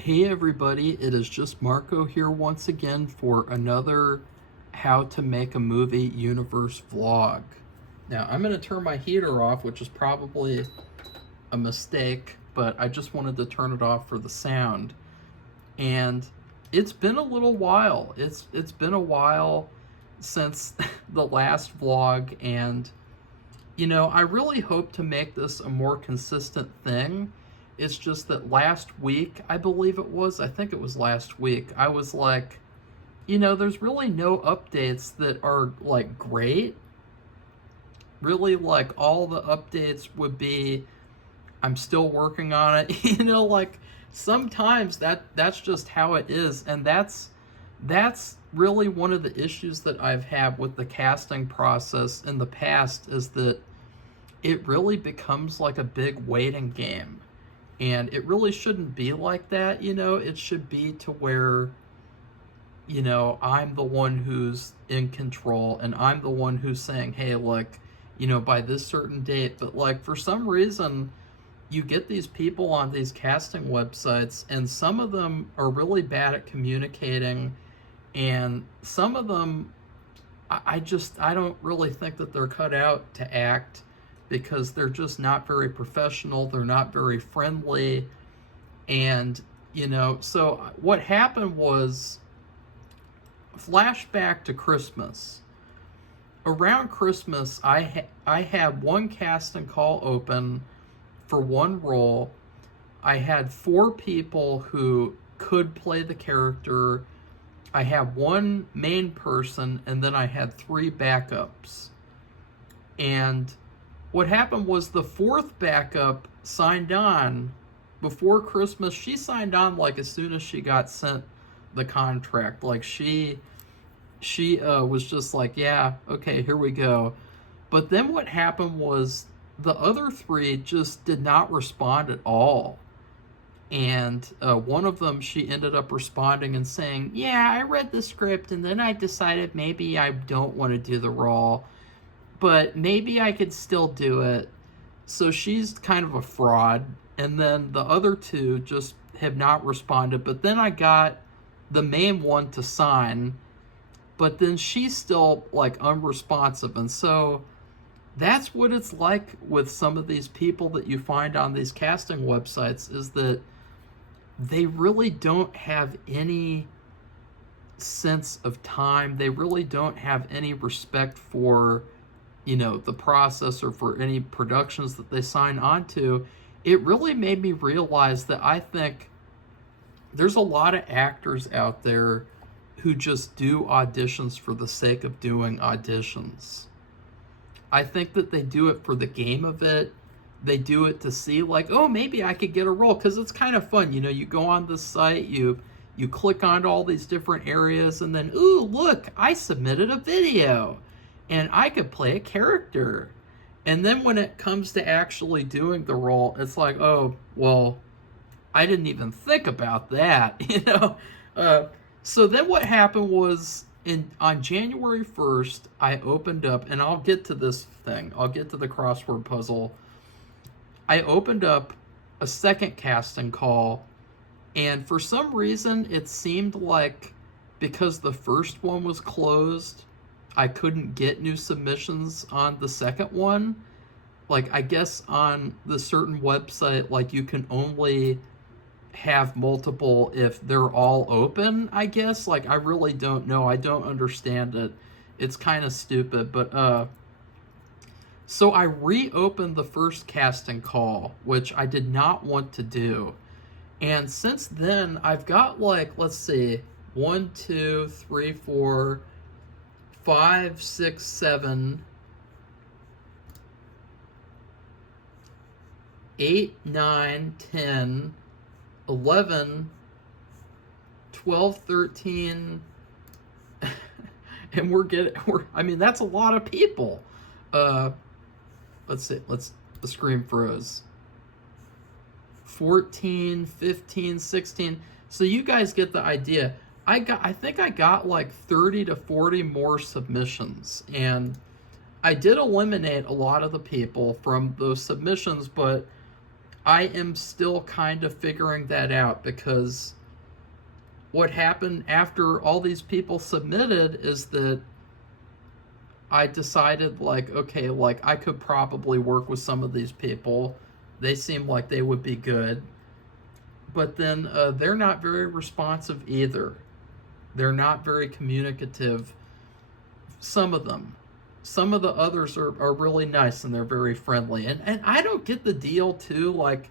Hey everybody, it is just Marco here once again for another How to Make a Movie Universe vlog. Now I'm going to turn my heater off, which is probably a mistake, but I just wanted to turn it off for the sound. And it's been a little while. It's been a while since the last vlog, and I really hope to make this a more consistent thing. It's just that last week, I believe it was, I think it was last week, I was like, there's really no updates that are like great. Really, like all the updates would be, I'm still working on it. Like sometimes that's just how it is, and that's really one of the issues that I've had with the casting process in the past, is that it really becomes like a big waiting game. And it really shouldn't be like that, it should be to where, I'm the one who's in control and I'm the one who's saying, hey, like, by this certain date. But like for some reason, you get these people on these casting websites and some of them are really bad at communicating, and some of them I don't really think that they're cut out to act, because they're just not very professional, they're not very friendly. And so what happened was, flashback to Christmas. Around Christmas, I had one casting call open for one role. I had 4 people who could play the character. I had one main person, and then I had 3 backups. And what happened was the 4th backup signed on before Christmas. She signed on like as soon as she got sent the contract. Like she was just like, yeah, okay, here we go. But then what happened was the other 3 just did not respond at all. And one of them, she ended up responding and saying, yeah, I read the script and then I decided maybe I don't want to do the role, but maybe I could still do it. So she's kind of a fraud. And then the other 2 just have not responded. But then I got the main one to sign, but then she's still like unresponsive. And so that's what it's like with some of these people that you find on these casting websites, is that they really don't have any sense of time. They really don't have any respect for the process or for any productions that they sign on to. It really made me realize that I think there's a lot of actors out there who just do auditions for the sake of doing auditions. I think that they do it for the game of it. They do it to see like, oh, maybe I could get a role, because it's kind of fun. You go on the site, you click on all these different areas, and then, ooh, look, I submitted a video and I could play a character. And then when it comes to actually doing the role, it's like, oh, well, I didn't even think about that, So then what happened was, on January 1st, I opened up, and I'll get to this thing. I'll get to the crossword puzzle. I opened up a second casting call, and for some reason, it seemed like because the first one was closed, I couldn't get new submissions on the second one. Like, I guess on the certain website, like, you can only have multiple if they're all open, I guess. Like, I really don't know. I don't understand it. It's kind of stupid, but so I reopened the first casting call, which I did not want to do. And since then, I've got like, let's see, 1, 2, 3, 4, 5, 6, 7, 8, 9, 10, 11, 12, 13, and I mean, that's a lot of people. Let's see, the screen froze. 14, 15, 16. So you guys get the idea. I think I got like 30 to 40 more submissions, and I did eliminate a lot of the people from those submissions, but I am still kind of figuring that out, because what happened after all these people submitted is that I decided, like, okay, like, I could probably work with some of these people. They seem like they would be good. But then they're not very responsive either. They're not very communicative. Some of them. Some of the others are really nice and they're very friendly. And I don't get the deal, too. Like,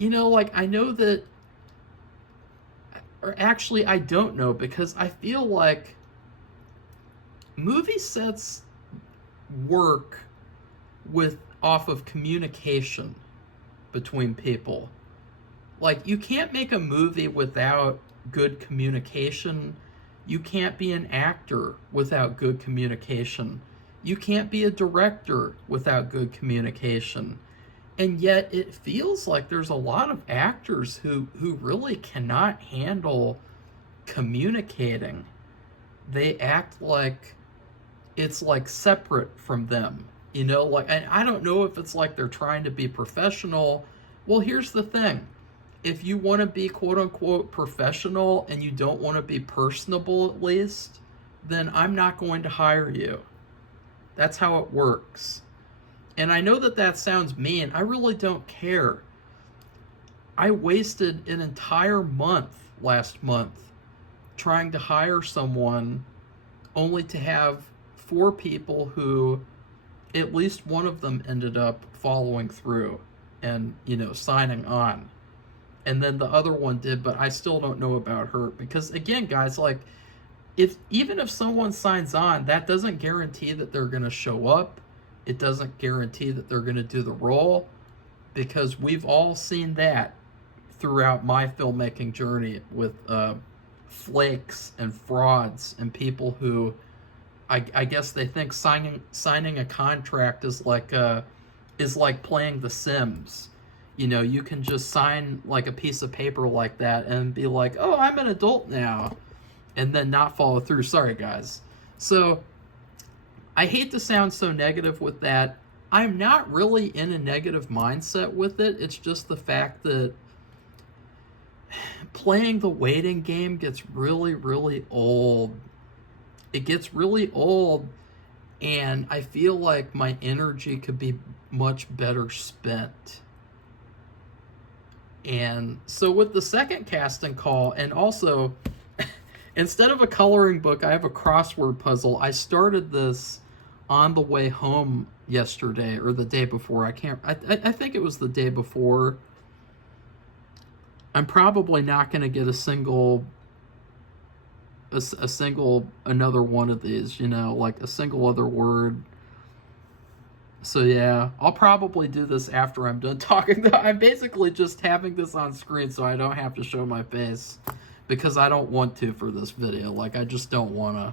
like, I know that, or actually, I don't know, because I feel like movie sets work with off of communication between people. Like, you can't make a movie without good communication. You can't be an actor without good communication. You can't be a director without good communication. And yet it feels like there's a lot of actors who really cannot handle communicating. They act like it's like separate from them. Like, and I don't know if it's like they're trying to be professional. Well, here's the thing. If you want to be quote unquote professional and you don't want to be personable, at least, then I'm not going to hire you. That's how it works. And I know that sounds mean. I really don't care. I wasted an entire month last month trying to hire someone, only to have 4 people who at least one of them ended up following through and, signing on. And then the other one did, but I still don't know about her. Because again, guys, like, even if someone signs on, that doesn't guarantee that they're going to show up. It doesn't guarantee that they're going to do the role, because we've all seen that throughout my filmmaking journey with flakes and frauds and people who I guess they think signing a contract is like playing The Sims. You can just sign like a piece of paper like that and be like, oh, I'm an adult now, and then not follow through. Sorry, guys. So I hate to sound so negative with that. I'm not really in a negative mindset with it. It's just the fact that playing the waiting game gets really, really old. It gets really old, and I feel like my energy could be much better spent. And so with the second casting call, and also, instead of a coloring book, I have a crossword puzzle. I started this on the way home yesterday, or the day before. I think it was the day before. I'm probably not going to get another one of these, like a single other word. So yeah, I'll probably do this after I'm done talking. I'm basically just having this on screen so I don't have to show my face, because I don't want to for this video. Like, I just don't want to.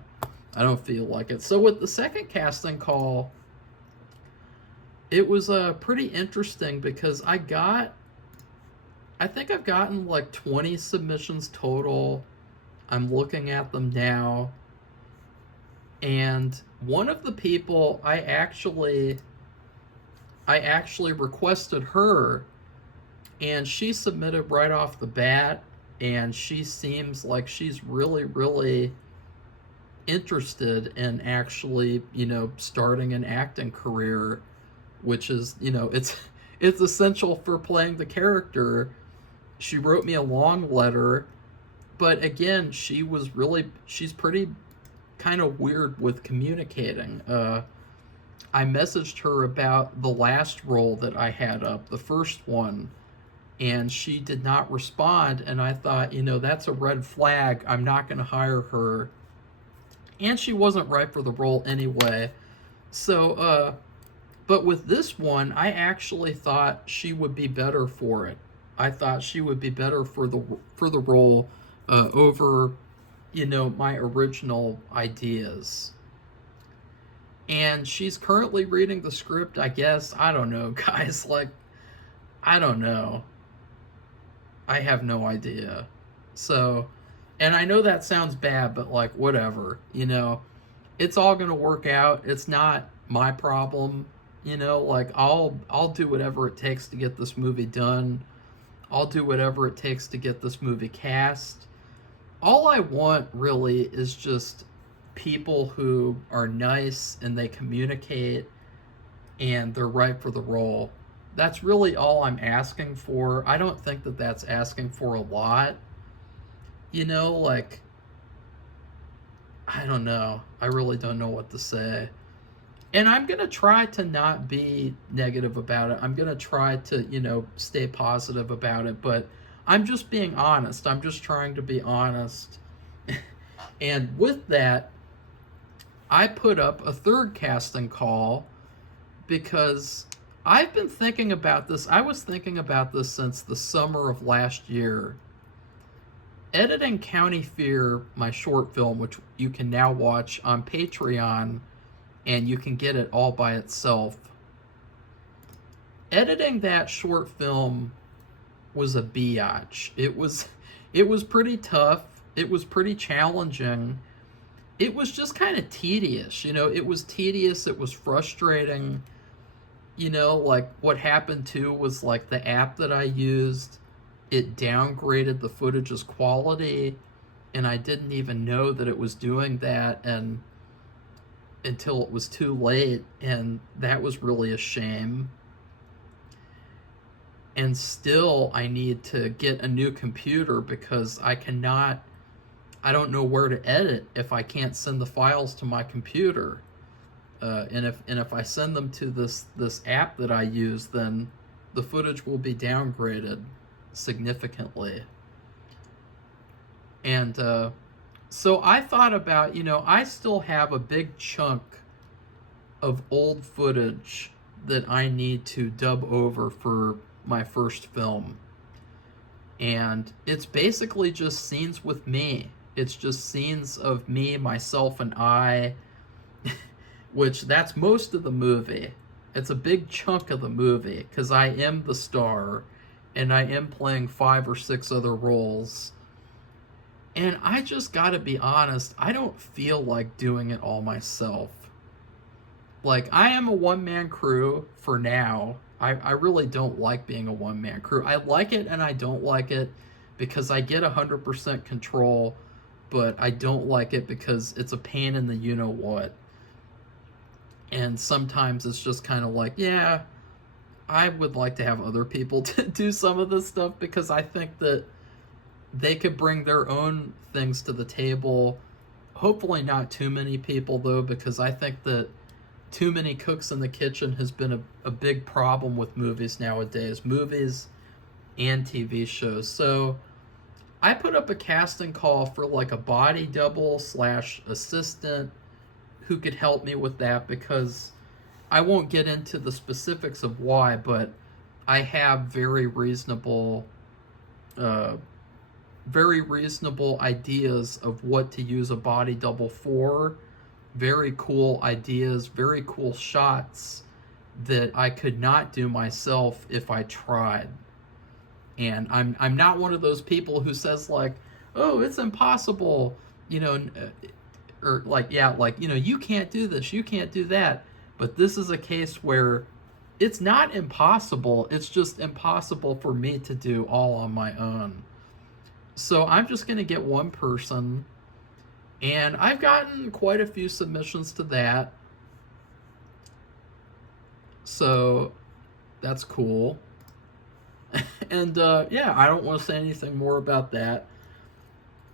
I don't feel like it. So with the second casting call, it was pretty interesting, because I think I've gotten like 20 submissions total. I'm looking at them now. And one of the people, I actually requested her, and she submitted right off the bat, and she seems like she's really, really interested in actually, starting an acting career, which is, it's essential for playing the character. She wrote me a long letter, but again, she's pretty kind of weird with communicating. I messaged her about the last role that I had up, the first one, and she did not respond, and I thought, that's a red flag. I'm not going to hire her. And she wasn't right for the role anyway. So, but with this one, I actually thought she would be better for it. I thought she would be better for the role over, my original ideas. And she's currently reading the script, I guess. I don't know, guys. Like, I don't know. I have no idea. So, and I know that sounds bad, but like, whatever. It's all going to work out. It's not my problem. You know, like I'll do whatever it takes to get this movie done. I'll do whatever it takes to get this movie cast. All I want really is just people who are nice and they communicate and they're right for the role. That's really all I'm asking for. I don't think that that's asking for a lot. You know, like, I don't know. I really don't know what to say. And I'm going to try to not be negative about it. I'm going to try to, stay positive about it. But I'm just being honest. I'm just trying to be honest. And with that, I put up a third casting call because I've been thinking about this. I was thinking about this since the summer of last year. Editing County Fear, my short film, which you can now watch on Patreon, and you can get it all by itself. Editing that short film was a biatch. It was pretty tough. It was pretty challenging. It was just kind of tedious, it was tedious, it was frustrating. Like what happened too was like the app that I used, it downgraded the footage's quality, and I didn't even know that it was doing that and until it was too late, and that was really a shame. And still I need to get a new computer because I don't know where to edit if I can't send the files to my computer. And if I send them to this app that I use, then the footage will be downgraded significantly. And so I thought about, I still have a big chunk of old footage that I need to dub over for my first film. And it's basically just scenes with me. It's just scenes of me, myself, and I, which that's most of the movie. It's a big chunk of the movie because I am the star and I am playing 5 or 6 other roles. And I just gotta be honest, I don't feel like doing it all myself. Like, I am a one-man crew for now. I really don't like being a one-man crew. I like it and I don't like it because I get 100% control, but I don't like it because it's a pain in the you-know-what. And sometimes it's just kind of like, yeah, I would like to have other people to do some of this stuff because I think that they could bring their own things to the table. Hopefully not too many people, though, because I think that too many cooks in the kitchen has been a big problem with movies nowadays. Movies and TV shows. So I put up a casting call for like a body double / assistant who could help me with that because I won't get into the specifics of why, but I have very reasonable ideas of what to use a body double for. Very cool ideas, very cool shots that I could not do myself if I tried. And I'm not one of those people who says like, oh, it's impossible, or like, yeah, like, you can't do this, you can't do that. But this is a case where it's not impossible, it's just impossible for me to do all on my own. So I'm just going to get one person, and I've gotten quite a few submissions to that. So that's cool. And yeah, I don't want to say anything more about that.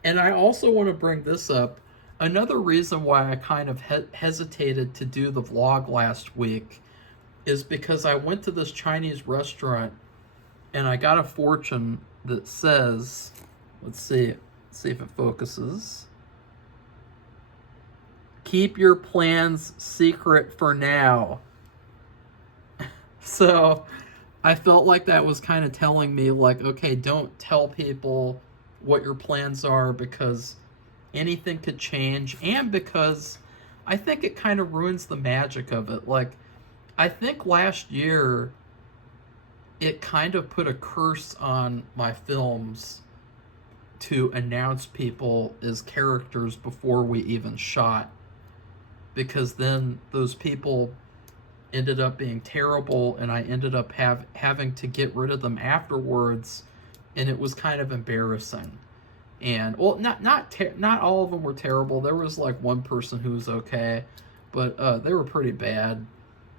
And I also want to bring this up. Another reason why I kind of hesitated to do the vlog last week is because I went to this Chinese restaurant and I got a fortune that says, let's see if it focuses. Keep your plans secret for now. So I felt like that was kind of telling me like, okay, don't tell people what your plans are because anything could change, and because I think it kind of ruins the magic of it. Like, I think last year it kind of put a curse on my films to announce people as characters before we even shot, because then those people ended up being terrible, and I ended up having to get rid of them afterwards, and it was kind of embarrassing. And well, not all of them were terrible. There was like one person who was okay, but they were pretty bad.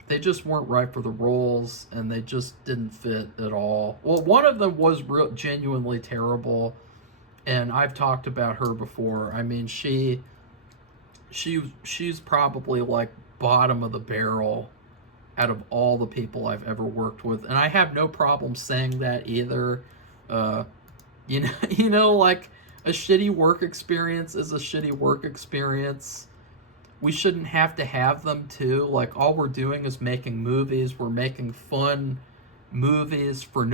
They just weren't right for the roles, and they just didn't fit at all. Well, one of them was genuinely terrible, and I've talked about her before. I mean, she's probably like bottom of the barrel out of all the people I've ever worked with, and I have no problem saying that either. Like a shitty work experience is a shitty work experience. We shouldn't have to have them too. Like, all we're doing is making movies. We're making fun movies for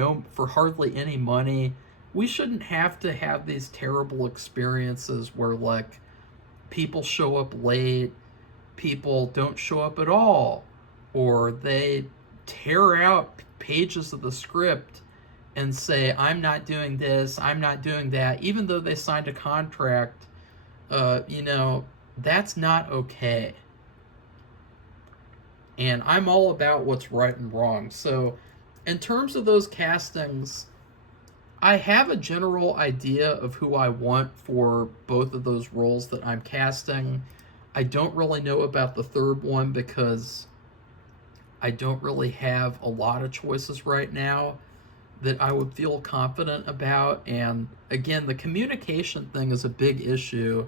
hardly any money. We shouldn't have to have these terrible experiences where like people show up late, people don't show up at all, or they tear out pages of the script and say, I'm not doing this, I'm not doing that, even though they signed a contract. That's not okay. And I'm all about what's right and wrong. So, in terms of those castings, I have a general idea of who I want for both of those roles that I'm casting. I don't really know about the third one because I don't really have a lot of choices right now that I would feel confident about. And again, the communication thing is a big issue,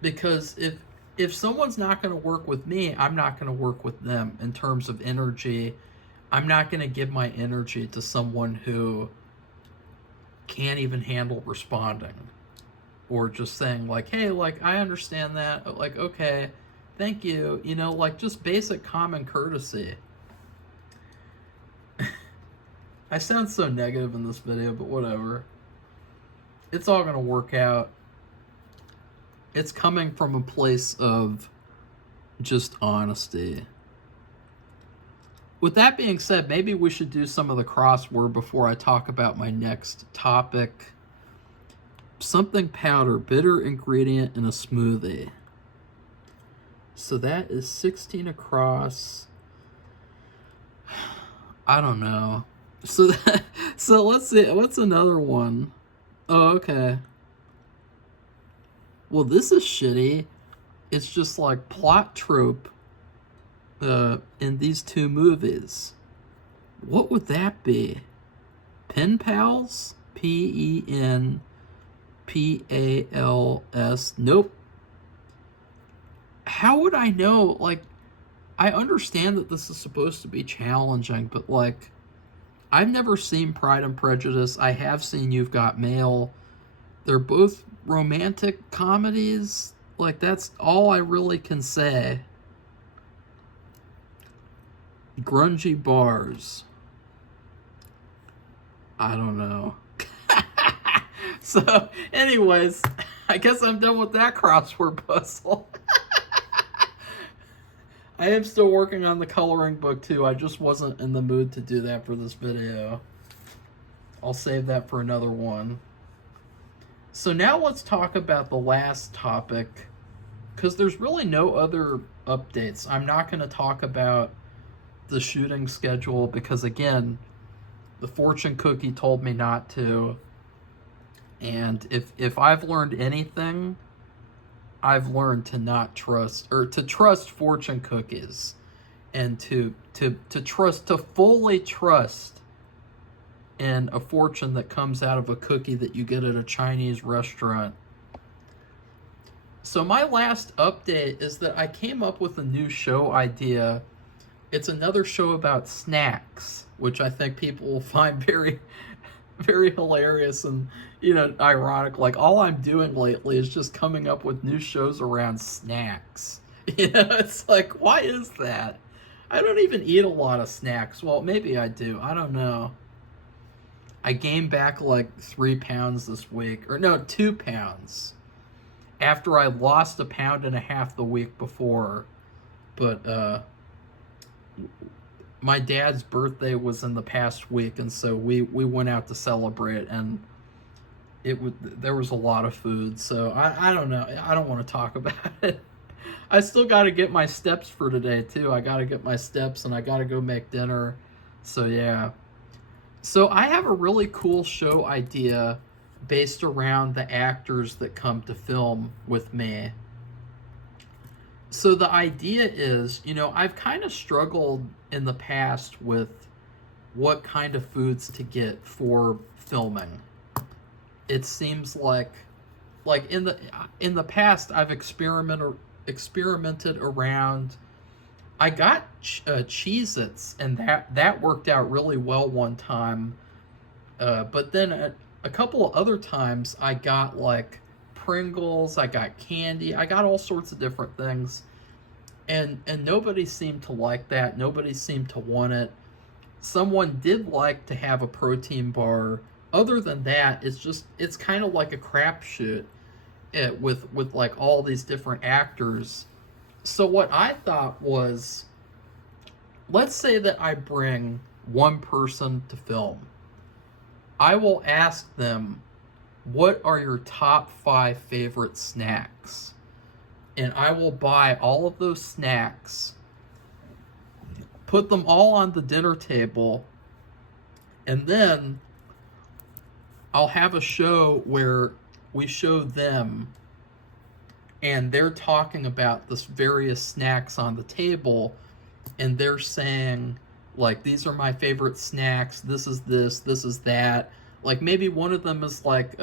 because if someone's not going to work with me, I'm not going to work with them in terms of energy. I'm not going to give my energy to someone who can't even handle responding or just saying like, hey, like, I understand that, like, okay, thank you, like just basic common courtesy. I sound so negative in this video, but whatever. It's all going to work out. It's coming from a place of just honesty. With that being said, maybe we should do some of the crossword before I talk about my next topic. Something powder, bitter ingredient in a smoothie. So that is 16 across. I don't know. So let's see. What's another one? Oh, okay. Well, this is shitty. It's just like plot trope in these two movies. What would that be? Pen Pals? Penpals? Nope. How would I know? Like, I understand that this is supposed to be challenging, but like, I've never seen Pride and Prejudice. I have seen You've Got Mail. They're both romantic comedies. Like, that's all I really can say. Grungy bars. I don't know. So, anyways, I guess I'm done with that crossword puzzle. I am still working on the coloring book too. I just wasn't in the mood to do that for this video. I'll save that for another one. So now let's talk about the last topic, because there's really no other updates. I'm not going to talk about the shooting schedule because, again, the fortune cookie told me not to. And if I've learned anything, I've learned to not trust, or to trust fortune cookies, and to fully trust in a fortune that comes out of a cookie that you get at a Chinese restaurant. So my last update is that I came up with a new show idea. It's another show about snacks, which I think people will find very, very hilarious and, ironic. Like, all I'm doing lately is just coming up with new shows around snacks. It's like, why is that? I don't even eat a lot of snacks. Well, maybe I do. I don't know. I gained back like 3 pounds this week. Or no, 2 pounds. After I lost 1.5 pounds the week before. But, my dad's birthday was in the past week, and so we went out to celebrate, and there was a lot of food. So I don't know. I don't want to talk about it. I still got to get my steps for today too. I got to get my steps and I got to go make dinner. So yeah. So I have a really cool show idea based around the actors that come to film with me. So the idea is, I've kind of struggled in the past with what kind of foods to get for filming. It seems like in the past I've experimented around. I got Cheez-Its, and that worked out really well one time. But then a couple of other times I got like Pringles, I got candy, I got all sorts of different things. And nobody seemed to like that. Nobody seemed to want it. Someone did like to have a protein bar. Other than that, it's kind of like a crapshoot with like all these different actors. So what I thought was, let's say that I bring one person to film. I will ask them, what are your top 5 favorite snacks? And I will buy all of those snacks, put them all on the dinner table, and then I'll have a show where we show them and they're talking about this various snacks on the table, and they're saying, like, these are my favorite snacks, this is that. Like, maybe one of them is like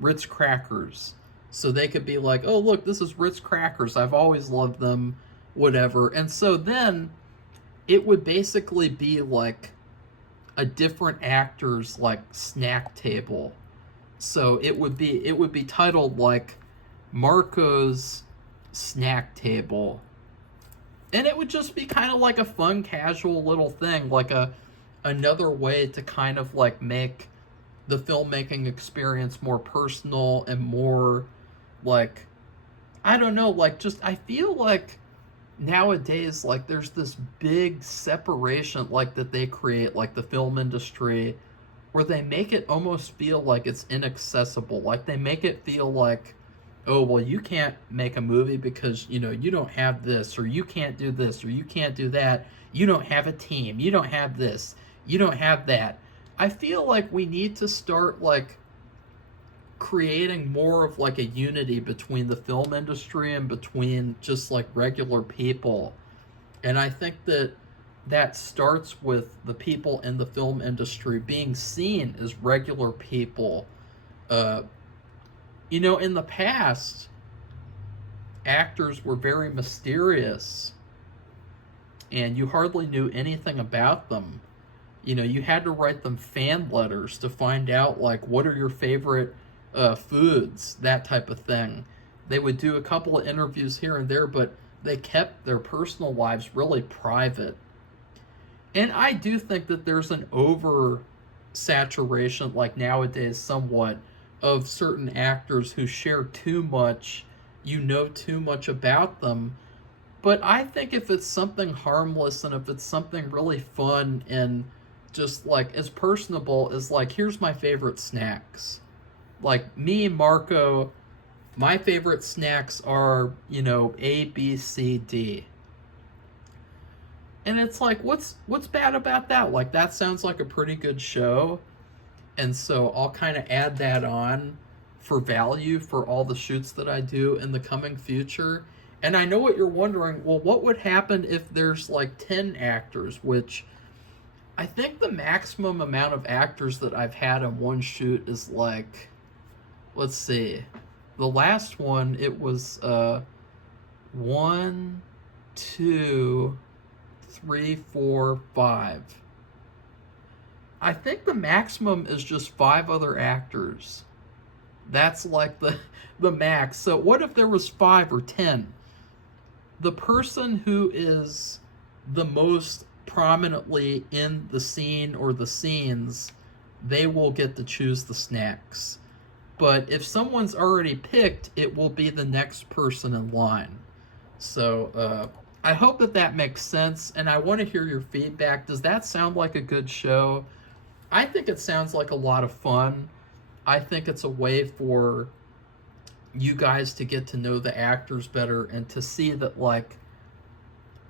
Ritz crackers. So they could be like, oh, look, this is Ritz crackers. I've always loved them, whatever. And so then it would basically be like a different actor's like snack table. So it would be titled like Marco's snack table. And it would just be kind of like a fun, casual little thing, like another way to kind of like make the filmmaking experience more personal and more like, I don't know, like, just I feel like nowadays, like, there's this big separation like that they create, like the film industry, where they make it almost feel like it's inaccessible. Like they make it feel like, oh, well, you can't make a movie because, you don't have this, or you can't do this, or you can't do that. You don't have a team. You don't have this. You don't have that. I feel like we need to start like creating more of like a unity between the film industry and between just like regular people. And I think that starts with the people in the film industry being seen as regular people. In the past, actors were very mysterious and you hardly knew anything about them. You had to write them fan letters to find out, like, what are your favorite foods, that type of thing. They would do a couple of interviews here and there, but they kept their personal lives really private. And I do think that there's an over-saturation, like nowadays somewhat, of certain actors who share too much, too much about them. But I think if it's something harmless and if it's something really fun and just like as personable as like, here's my favorite snacks. Like me, Marco, my favorite snacks are, A, B, C, D. And it's like, what's bad about that? Like, that sounds like a pretty good show. And so I'll kind of add that on for value for all the shoots that I do in the coming future. And I know what you're wondering, well, what would happen if there's like 10 actors, which I think the maximum amount of actors that I've had in one shoot is like, let's see, the last one, it was 1, 2, 3, 4, 5. I think the maximum is just 5 other actors. That's like the max. So what if there was 5 or 10? The person who is the most prominently in the scene or the scenes, they will get to choose the snacks. But if someone's already picked, it will be the next person in line. So I hope that makes sense, and I want to hear your feedback. Does that sound like a good show? I think it sounds like a lot of fun. I think it's a way for you guys to get to know the actors better and to see that, like,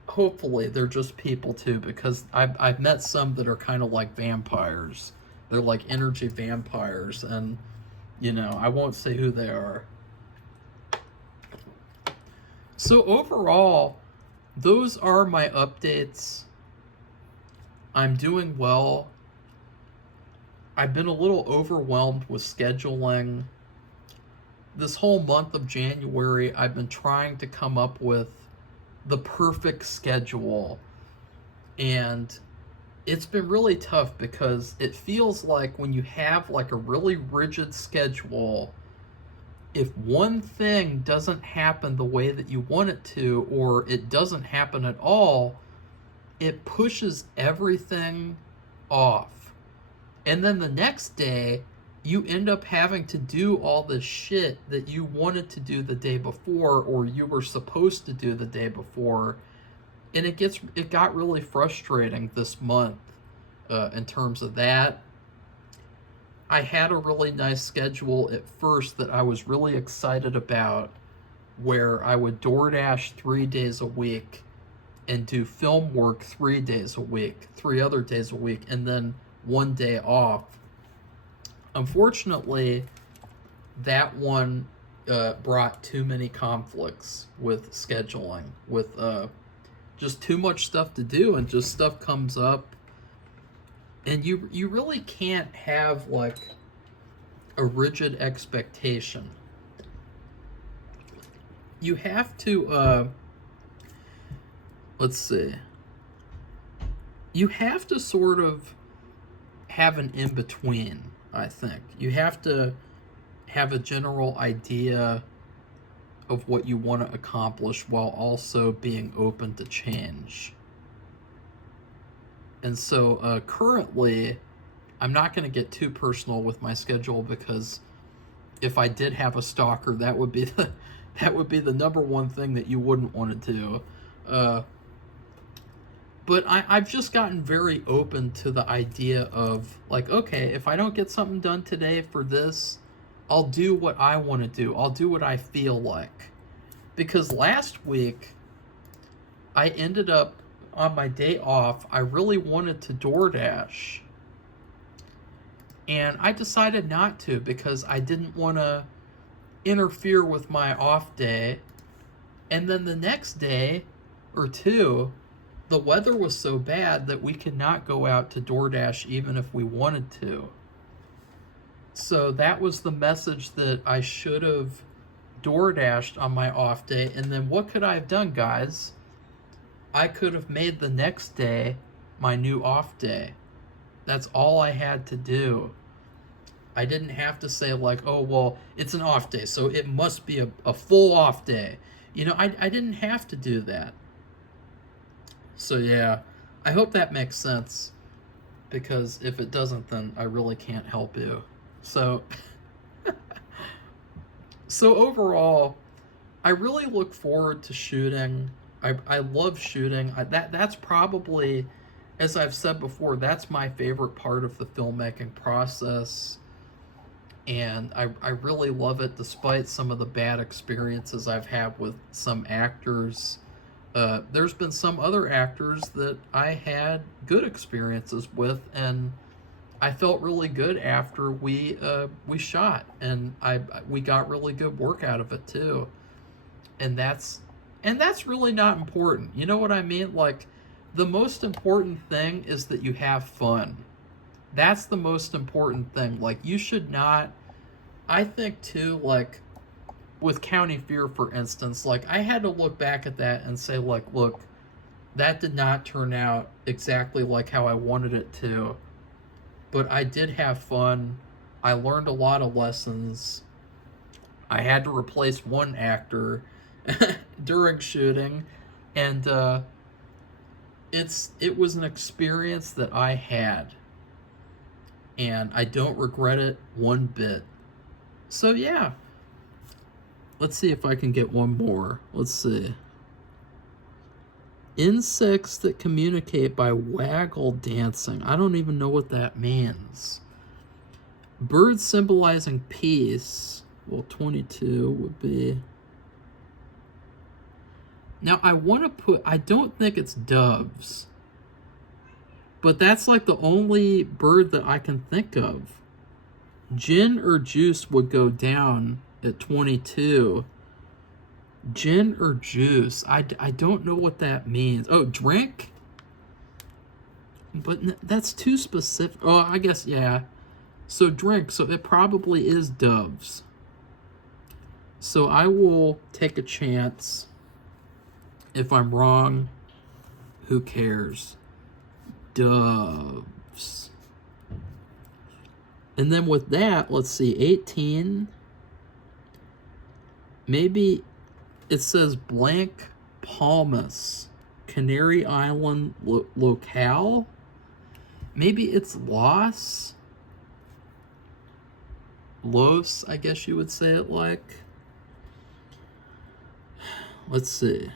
hopefully they're just people too, because I've met some that are kind of like vampires. They're like energy vampires, and I won't say who they are. So overall, those are my updates. I'm doing well. I've been a little overwhelmed with scheduling. This whole month of January, I've been trying to come up with the perfect schedule. And it's been really tough because it feels like when you have like a really rigid schedule, if one thing doesn't happen the way that you want it to, or it doesn't happen at all, it pushes everything off. And then the next day, you end up having to do all the shit that you wanted to do the day before, or you were supposed to do the day before. And it got really frustrating this month in terms of that. I had a really nice schedule at first that I was really excited about, where I would DoorDash 3 days a week and do film work 3 days a week, 3 other days a week, and then 1 day off. Unfortunately, that one brought too many conflicts with scheduling, with just too much stuff to do, and just stuff comes up. And you really can't have like a rigid expectation. You have to, let's see. You have to sort of have an in-between, I think. You have to have a general idea of what you want to accomplish while also being open to change. And so currently, I'm not going to get too personal with my schedule, because if I did have a stalker, that would be the number one thing that you wouldn't want to do. But I've just gotten very open to the idea of, like, okay, if I don't get something done today for this, I'll do what I want to do. I'll do what I feel like. Because last week, I ended up, on my day off, I really wanted to DoorDash. And I decided not to, because I didn't want to interfere with my off day. And then the next day or two, the weather was so bad that we could not go out to DoorDash even if we wanted to. So that was the message, that I should have DoorDashed on my off day. And then what could I have done, guys? I could have made the next day my new off day. That's all I had to do. I didn't have to say, like, oh, well, it's an off day, so it must be a full off day. I didn't have to do that. So yeah, I hope that makes sense, because if it doesn't, then I really can't help you. So, so overall, I really look forward to shooting. I love shooting. That's probably, as I've said before, that's my favorite part of the filmmaking process. And I really love it, despite some of the bad experiences I've had with some actors. There's been some other actors that I had good experiences with, and I felt really good after we shot, and we got really good work out of it too. And that's really not important. You know what I mean? Like, the most important thing is that you have fun. That's the most important thing. Like, you should not, I think too, like, with County Fear, for instance, like, I had to look back at that and say, like, look, that did not turn out exactly like how I wanted it to. But I did have fun. I learned a lot of lessons. I had to replace one actor during shooting, and it was an experience that I had, and I don't regret it one bit. So yeah, let's see if I can get one more. Let's see. Insects that communicate by waggle dancing. I don't even know what that means. Birds symbolizing peace. Well, 22 would be... Now, I want to put... I don't think it's doves. But that's like the only bird that I can think of. Gin or juice would go down at 22. Gin or juice? I don't know what that means. Oh, drink? But that's too specific. Oh, I guess, yeah. So drink. So it probably is doves. So I will take a chance. If I'm wrong, who cares? Doves. And then with that, let's see, 18. Maybe it says blank Palmas, Canary Island locale. Maybe it's Los, I guess you would say it like. Let's see.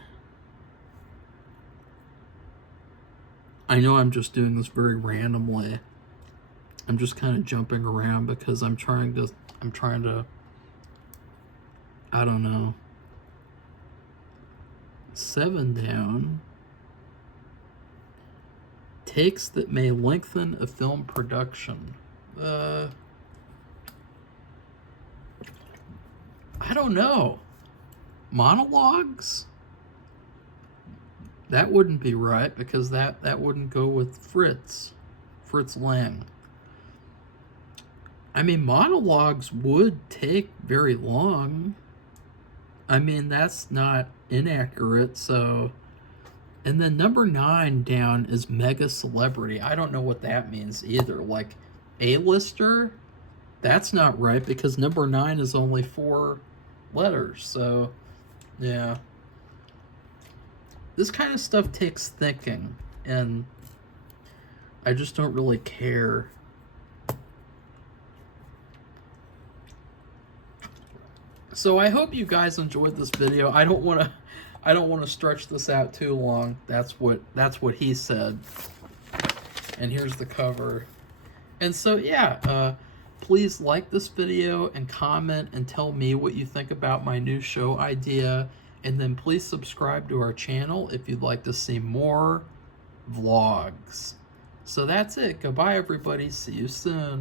I know I'm just doing this very randomly. I'm just kind of jumping around because I'm trying to, I don't know. 7 down. Takes that may lengthen a film production. I don't know. Monologues? That wouldn't be right because that wouldn't go with Fritz Lang. I mean, monologues would take very long. I mean, that's not inaccurate, so... And then number 9 down is mega celebrity. I don't know what that means either. Like, A-lister? That's not right because number 9 is only 4 letters, so... Yeah. This kind of stuff takes thinking, and I just don't really care. So I hope you guys enjoyed this video. I don't want to stretch this out too long. That's what he said. And here's the cover. And so yeah, please like this video and comment and tell me what you think about my new show idea. And then please subscribe to our channel if you'd like to see more vlogs. So that's it. Goodbye, everybody. See you soon.